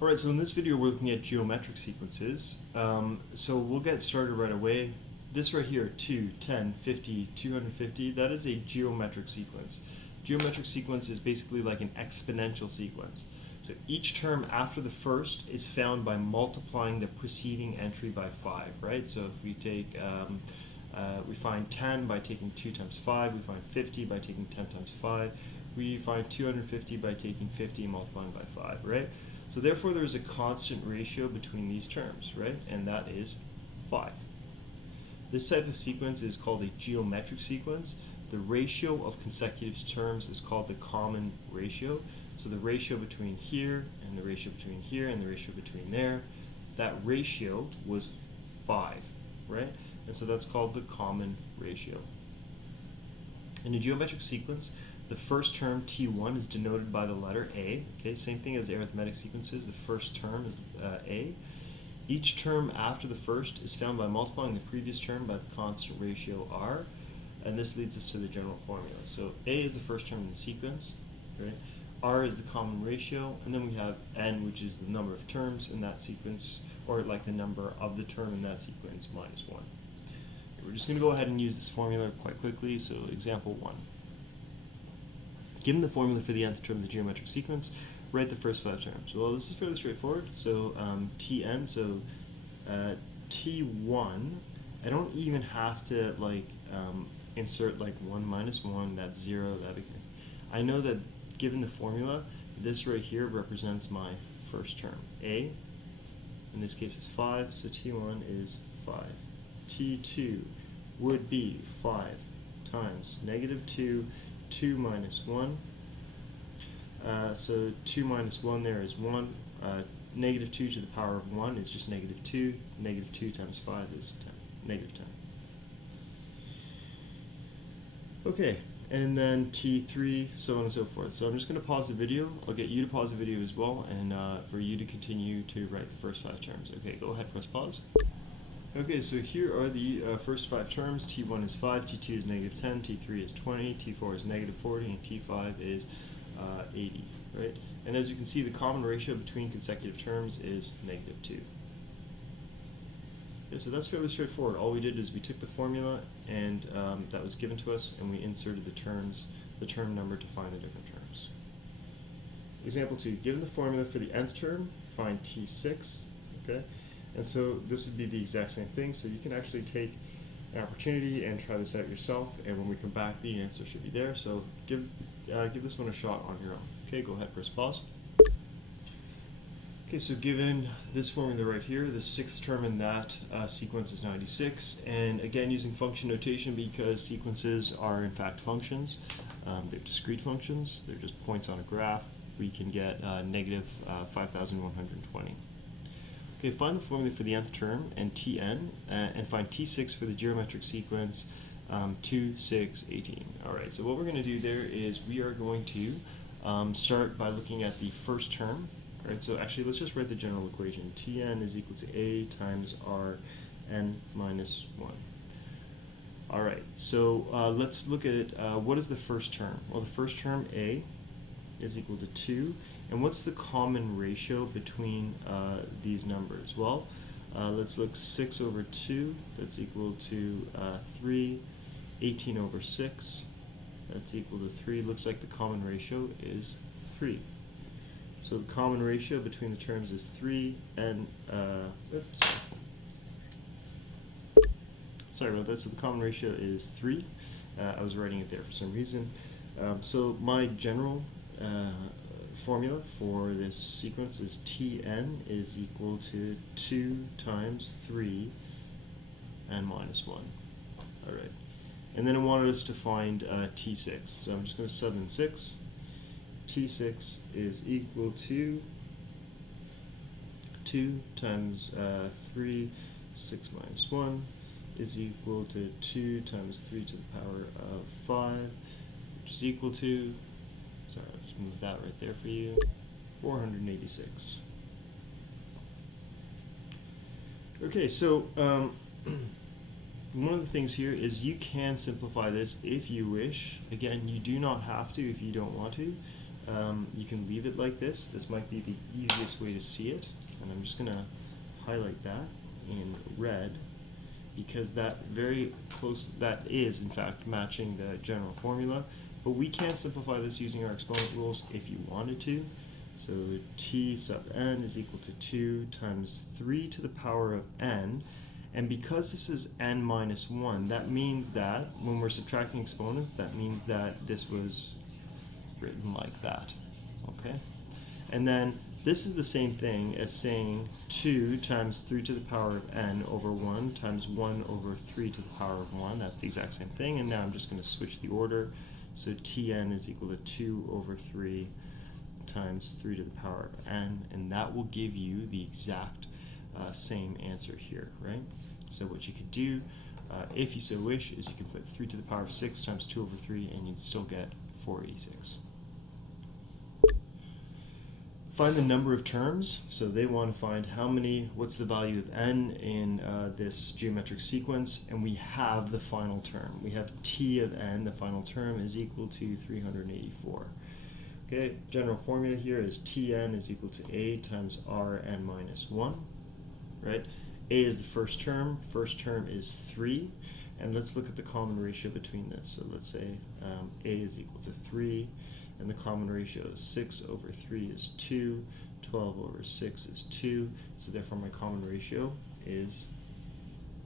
Alright, so in this video we're looking at geometric sequences. So we'll get started right away. This right here, 2, 10, 50, 250, that is a geometric sequence. Geometric sequence is basically like an exponential sequence. So each term after the first is found by multiplying the preceding entry by 5, right? So if we take, we find 10 by taking 2 times 5, we find 50 by taking 10 times 5, we find 250 by taking 50 and multiplying by 5, right? So therefore there is a constant ratio between these terms, right? And that is 5. This type of sequence is called a geometric sequence. The ratio of consecutive terms is called the common ratio. So the ratio between here and the ratio between here and the ratio between there, that ratio was 5, right? And so that's called the common ratio. In a geometric sequence, the first term, T1, is denoted by the letter A. Okay, same thing as arithmetic sequences. The first term is A. Each term after the first is found by multiplying the previous term by the constant ratio R, and this leads us to the general formula. So A is the first term in the sequence, right? R is the common ratio, and then we have N, which is the number of terms in that sequence, or like the number of the term in that sequence minus 1. We're just going to go ahead and use this formula quite quickly. So example 1. Given the formula for the nth term of the geometric sequence, write the first 5 terms. Well, this is fairly straightforward. So Tn, so T1, I don't even have to like insert like 1 minus 1, that's 0, I know that given the formula, this right here represents my first term. A, in this case, is 5, so T1 is 5. T2 would be 5 times negative 2, 2 minus 1. So 2 minus 1 there is 1. Negative 2 to the power of 1 is just negative 2. Negative 2 times 5 is 10, negative 10. Okay, and then T3, so on and so forth. So I'm just going to pause the video. I'll get you to pause the video as well, and for you to continue to write the first 5 terms. Okay, go ahead, press pause. Okay, so here are the first 5 terms. T1 is 5, T2 is negative 10, T3 is 20, T4 is negative 40, and T5 is 80, right? And as you can see, the common ratio between consecutive terms is negative 2. Yeah, so that's fairly straightforward. All we did is we took the formula and that was given to us, and we inserted the term number to find the different terms. Example 2, given the formula for the nth term, find T6, okay? And so this would be the exact same thing, so you can actually take an opportunity and try this out yourself, and when we come back the answer should be there, so give this one a shot on your own. Okay, go ahead, press pause. Okay, so given this formula right here, the 6th term in that sequence is 96, and again using function notation because sequences are in fact functions. They're discrete functions, they're just points on a graph. We can get negative 5,120. Okay, find the formula for the nth term and Tn, and find T6 for the geometric sequence 2, 6, 18. Alright, so what we're going to do there is we are going to start by looking at the first term. Alright, so actually let's just write the general equation. Tn is equal to A times Rn minus 1. Alright, so let's look at what is the first term? Well, the first term, A, is equal to 2. And what's the common ratio between these numbers? Well, let's look 6 over 2, that's equal to 3. 18 over 6, that's equal to 3. Looks like the common ratio is 3. So the common ratio between the terms is 3 and, oops. Sorry about that, so the common ratio is 3. I was writing it there for some reason. So my general formula for this sequence is Tn is equal to 2 times 3 and minus 1. Alright. And then it wanted us to find T6. So I'm just going to sub in 6. T6 is equal to 2 times 3, 6 minus 1 is equal to 2 times 3 to the power of 5, which is equal to, sorry, I'll just move that right there for you, 486. Okay, so one of the things here is you can simplify this if you wish. Again, you do not have to if you don't want to. you can leave it like this. This might be the easiest way to see it, and I'm just going to highlight that in red, because that is in fact matching the general formula. But we can simplify this using our exponent rules if you wanted to. So t sub n is equal to 2 times 3 to the power of n. And because this is n minus 1, that means that when we're subtracting exponents, that means that this was written like that. Okay? And then this is the same thing as saying 2 times 3 to the power of n over 1 times 1 over 3 to the power of 1. That's the exact same thing. And now I'm just going to switch the order. So Tn is equal to 2 over 3 times 3 to the power of n. And that will give you the exact same answer here, right? So what you could do, if you so wish, is you can put 3 to the power of 6 times 2 over 3, and you'd still get 486. Find the number of terms. So they want to find what's the value of n in this geometric sequence, and we have the final term. We have t of n, the final term, is equal to 384. Okay, general formula here is Tn is equal to a times Rn minus 1, right? A is the first term is 3, and let's look at the common ratio between this. So let's say a is equal to 3, and the common ratio is 6 over 3 is 2, 12 over 6 is 2, so therefore my common ratio is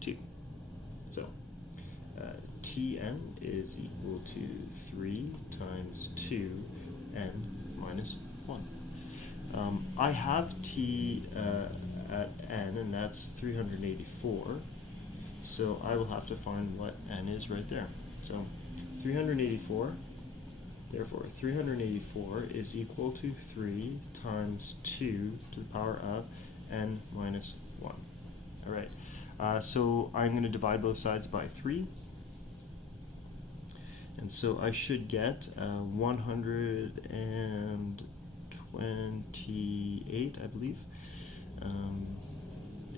2. So Tn is equal to 3 times 2n minus 1. I have t at n, and that's 384, so I will have to find what n is right there. So 384, therefore 384 is equal to 3 times 2 to the power of n minus 1. All right, so I'm going to divide both sides by 3. And so I should get 128, I believe,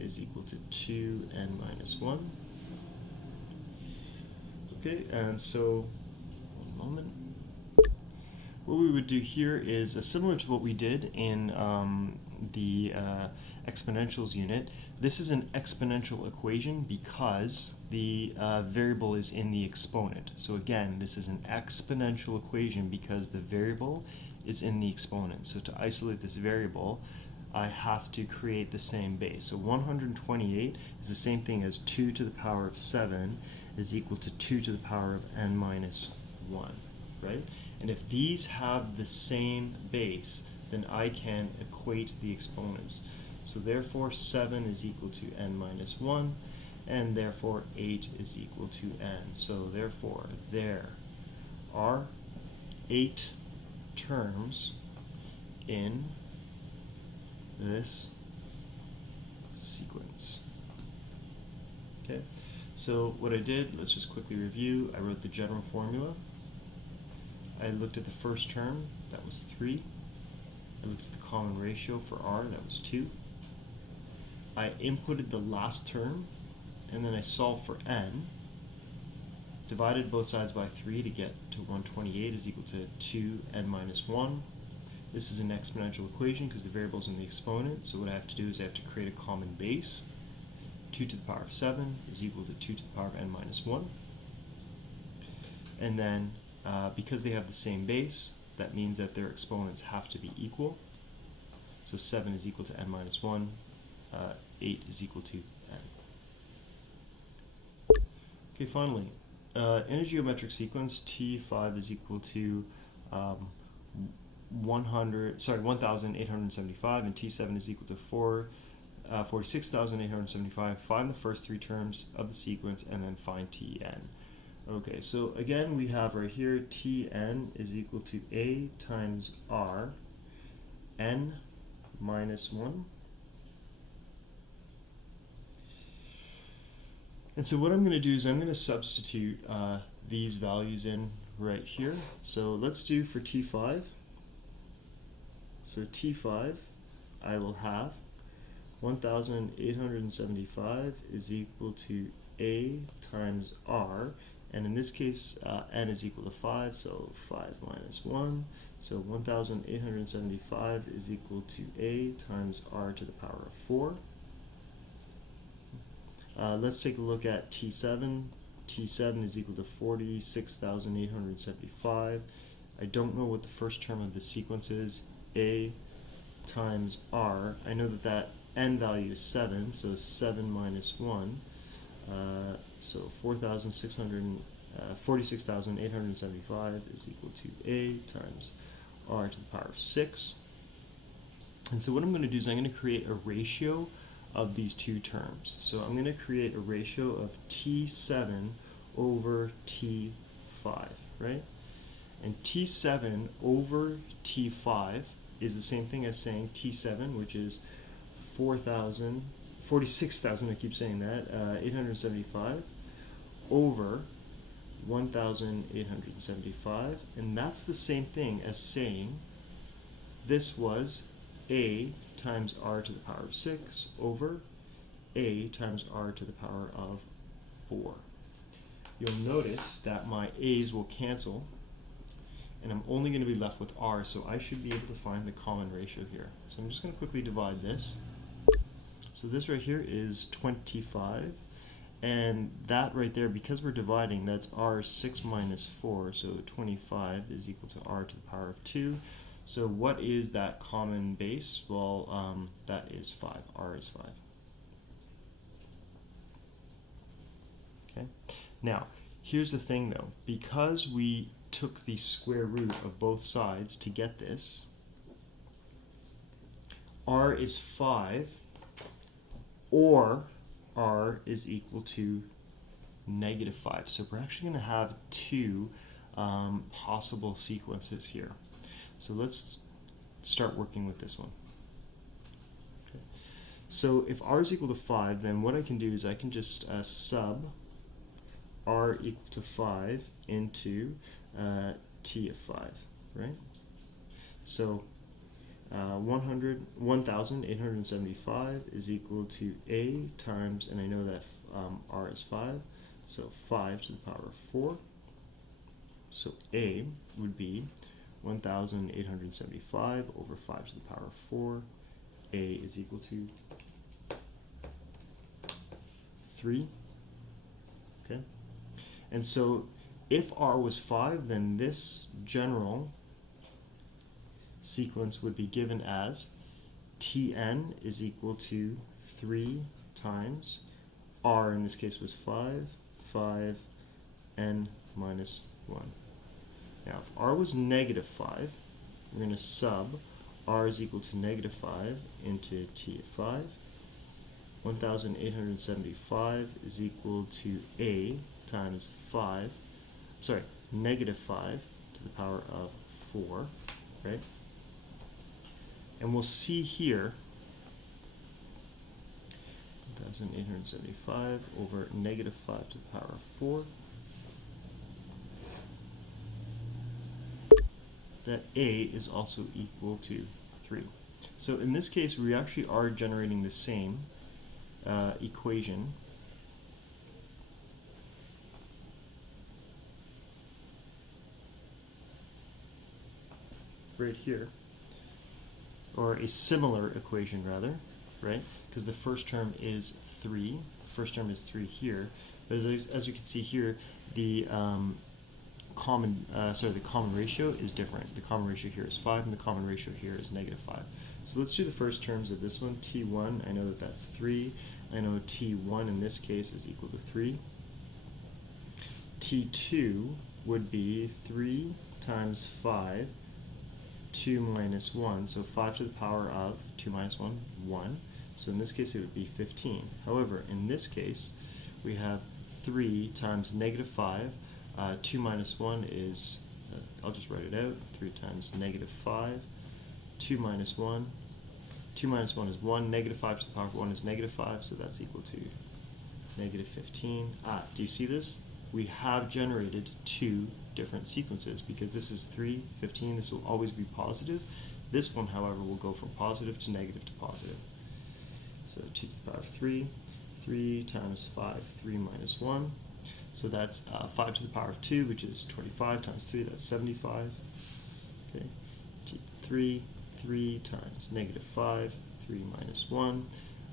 is equal to 2n minus 1. Okay, and so, one moment. What we would do here is similar to what we did in the exponentials unit. This is an exponential equation because the variable is in the exponent. So again, this is an exponential equation because the variable is in the exponent. So to isolate this variable, I have to create the same base. So 128 is the same thing as 2 to the power of 7 is equal to 2 to the power of n minus 1, right? And if these have the same base, then I can equate the exponents. So therefore 7 is equal to n minus 1, and therefore 8 is equal to n. So therefore there are 8 terms in this sequence. Okay, so what I did, let's just quickly review. I wrote the general formula. I looked at the first term, that was 3. I looked at the common ratio for R, that was 2. I inputted the last term, and then I solved for n, divided both sides by 3 to get to 128 is equal to 2n minus 1. This is an exponential equation because the variable is in the exponent, so what I have to do is I have to create a common base. 2 to the power of 7 is equal to 2 to the power of n minus 1. And then, because they have the same base, that means that their exponents have to be equal. So 7 is equal to n minus 1, 8 is equal to n. Okay, finally, in a geometric sequence, T5 is equal to 1,875, and T7 is equal to 46,875. Find the first 3 terms of the sequence, and then find Tn. Okay, so again, we have right here Tn is equal to A times R, n minus 1. And so what I'm going to do is I'm going to substitute these values in right here. So let's do for T5. So T5, I will have 1,875 is equal to A times R, And in this case, n is equal to 5, so 5 minus 1. So 1,875 is equal to a times r to the power of 4. Let's take a look at T7. T7 is equal to 46,875. I don't know what the first term of the sequence is. A times r. I know that that n value is 7, so 7 minus 1. So 46,875 is equal to a times r to the power of 6. And so what I'm going to do is I'm going to create a ratio of these two terms. So I'm going to create a ratio of T7 over T5, right? And T7 over T5 is the same thing as saying T7, which is 46,000, I keep saying that, 875 over 1,875, and that's the same thing as saying this was a times r to the power of 6 over a times r to the power of 4. You'll notice that my a's will cancel, and I'm only going to be left with r, so I should be able to find the common ratio here. So I'm just going to quickly divide this. So this right here is 25, and that right there, because we're dividing, that's r 6 minus 4, so 25 is equal to r to the power of 2. So what is that common base? Well, that is 5. R is 5. Okay. Now, here's the thing though. Because we took the square root of both sides to get this, r is 5, or r is equal to negative 5. So we're actually going to have two possible sequences here. So let's start working with this one. Okay. So if r is equal to 5, then what I can do is I can just sub r equal to 5 into t of 5, right? So 1,875 is equal to a times, and I know that r is 5, so 5 to the power of 4. So a would be 1,875 over 5 to the power of 4. A is equal to 3. Okay? And so if r was 5, then this general sequence would be given as Tn is equal to 3 times r, in this case was 5, n minus 1. Now, if r was negative 5, we're going to sub r is equal to negative 5 into t of 5. 1,875 is equal to a times 5, sorry, negative 5 to the power of 4, right? And we'll see here 1,875 over negative 5 to the power of 4. That a is also equal to 3. So in this case, we actually are generating the same equation. Right here, or a similar equation rather, right? Because the first term is 3. First term is 3 here, but as we can see here, the common ratio is different. The common ratio here is 5, and the common ratio here is negative 5. So let's do the first terms of this one. T1, I know that that's 3. I know T1 in this case is equal to 3. T2 would be 3 times 5, 2 minus 1. So 5 to the power of 2 minus 1, 1. So in this case it would be 15. However, in this case, we have 3 times negative 5. 2 minus 1 is, I'll just write it out, 3 times negative 5. 2 minus 1. 2 minus 1 is 1. Negative 5 to the power of 1 is negative 5, so that's equal to negative 15. Do you see this? We have generated two different sequences because this is 3, 15. This will always be positive. This one, however, will go from positive to negative to positive. So 2 to the power of 3. 3 times 5, 3 minus 1. So that's 5 to the power of 2, which is 25 times 3, that's 75. Okay, 3 times negative 5, 3 minus 1.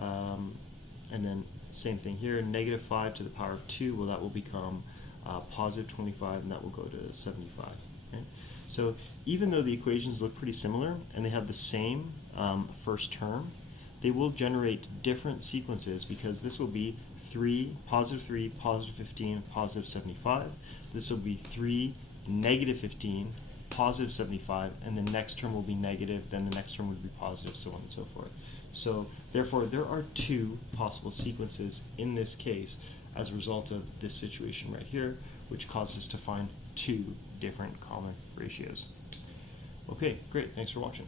And then same thing here, negative 5 to the power of 2, well, that will become positive 25, and that will go to 75. Right? So even though the equations look pretty similar and they have the same first term, they will generate different sequences because this will be 3, positive 15, positive 75. This will be 3, negative 15, positive 75, and the next term will be negative, then the next term would be positive, so on and so forth. So therefore, there are 2 possible sequences in this case as a result of this situation right here, which causes us to find 2 different common ratios. Okay, great. Thanks for watching.